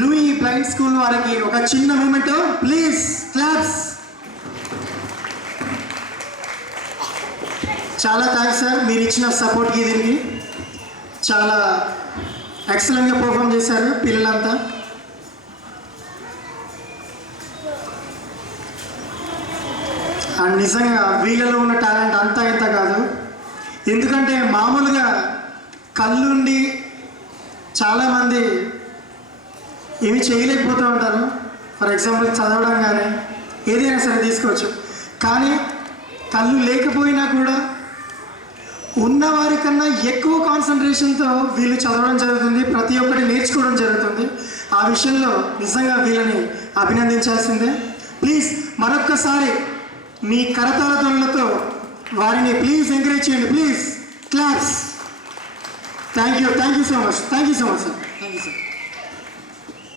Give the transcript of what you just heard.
Louis blind school వారికి ఒక చిన్న మూమెంట్ ప్లీజ్ క్లాప్స్. చాలా థ్యాంక్స్ సార్, మీరు ఇచ్చిన సపోర్ట్కి దీనికి చాలా ఎక్సలెంట్గా పర్ఫామ్ చేశారు పిల్లలంతా. అండ్ నిజంగా వీళ్ళలో ఉన్న టాలెంట్ అంతా ఇంత కాదు. ఎందుకంటే మామూలుగా కళ్ళుండి చాలామంది ఏమి చేయలేకపోతూ ఉంటారు. ఫర్ ఎగ్జాంపుల్ చదవడం కానీ ఏదైనా సరే తీసుకోవచ్చు. కానీ కళ్ళు లేకపోయినా కూడా ఉన్నవారికన్నా ఎక్కువ కాన్సన్ట్రేషన్తో వీళ్ళు చదవడం జరుగుతుంది, ప్రతి ఒక్కటి నేర్చుకోవడం జరుగుతుంది. ఆ విషయంలో నిజంగా వీళ్ళని అభినందించాల్సిందే. ప్లీజ్ మరొక్కసారి మీ కరతాళ ధ్వనులతో వారిని ప్లీజ్ ఎంకరేజ్ చేయండి. Please claps. Thank you so much sir. Thank you sir.